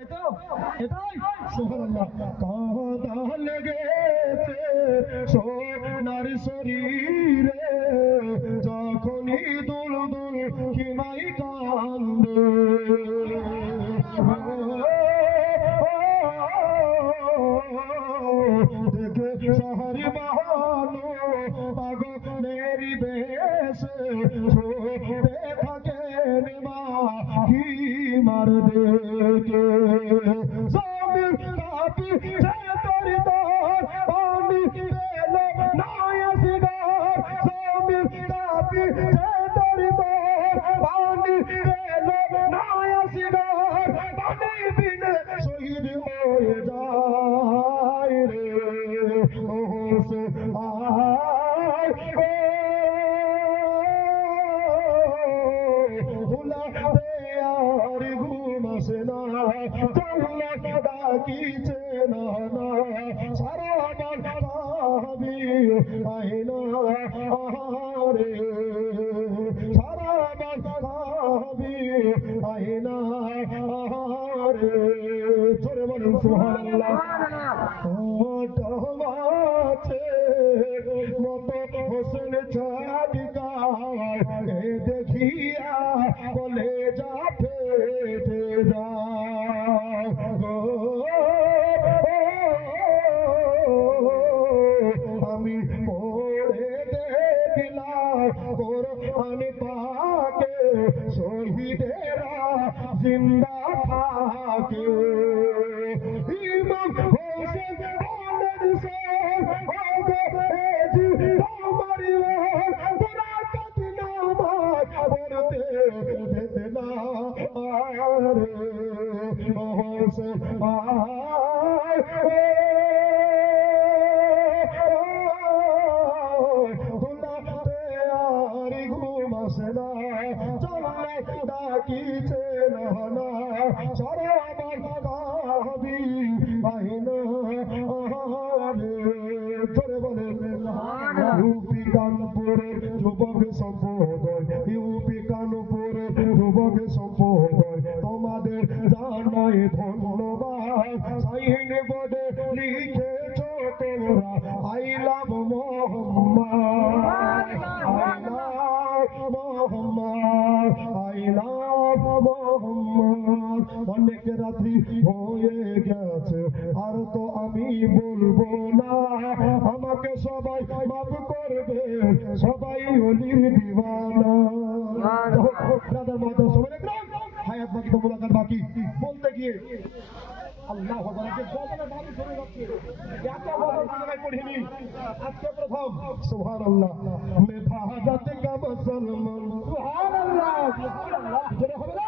এটাই সুবহানাল্লাহ। কাঁদা লেগেছে সোনার শরীরে, যখনই দুল দুল হিমাই কান্দে। দেখে শহরে বাহানো পাগলের বেশে ছোটে থাকেন মা কি মার দেখে। জমির কাপি সে তোর তোর পানি পেল নয়া সিগার। জমির কাপি সে তোর তোর পানি পেল নয়া সিগার। পানি বিনে শহীদ হয়ে যায় রে ও সে আয় ভুলাতে আর ঘুম আসে না, জান্নাত ডাকিছে না না। সারা বাল ভাবি আইনা রে, সারা বাল ভাবি আইনা রে। জোরে বলুন সুবহানাল্লাহ। মাছে মতো হোসেন চাঁদিকায় দেখিয়া বলে যা ফেটে যা গো। আমি পড়ে দেখলাম কোরআন পাকে শহীদেরা জিন্দা থাকে। ইমাম হোসেন বলেন সব ওগো এজি তোমারি ওর, তোরা কত নামাজ পড়তে দেতে না রে হোসেন আয়। ভুলাতে আর ঘুম আসে না, জান্নাত ডাকিছে না না। সারা বাল ভাবি আইনা রে। জোরে বলেন ইউপি কানপুরের যুবক সম্প্রদায়, ইউপি কানপুরের যুবক সম্প্রদায় তোমাদের জানাই ধন্যবাদ। সাইন বোর্ডে লিখেছ তোমরা I love Mohammad, I love Mohammad, I love Mohammad. অনেক রাত্রি হয়ে গেছে আর তো আমি বলবো না, আমাকে সবাই মাফ করবে, সবাই অলির দিওয়ানা। ব্রাদার মাদার সবাই একরাম হায়াত বাকি তো মোলাকাত বাকি বলতে গিয়ে আল্লাহ আকবার। যে গজলের বাণী শুনে যাচ্ছে, এত গজল বাংলায় পড়িনি আজকে প্রথম। সুবহানাল্লাহ। মে ভারত কা মুসলমান, সুবহানাল্লাহ, সুবহানাল্লাহ। যেটা হবে না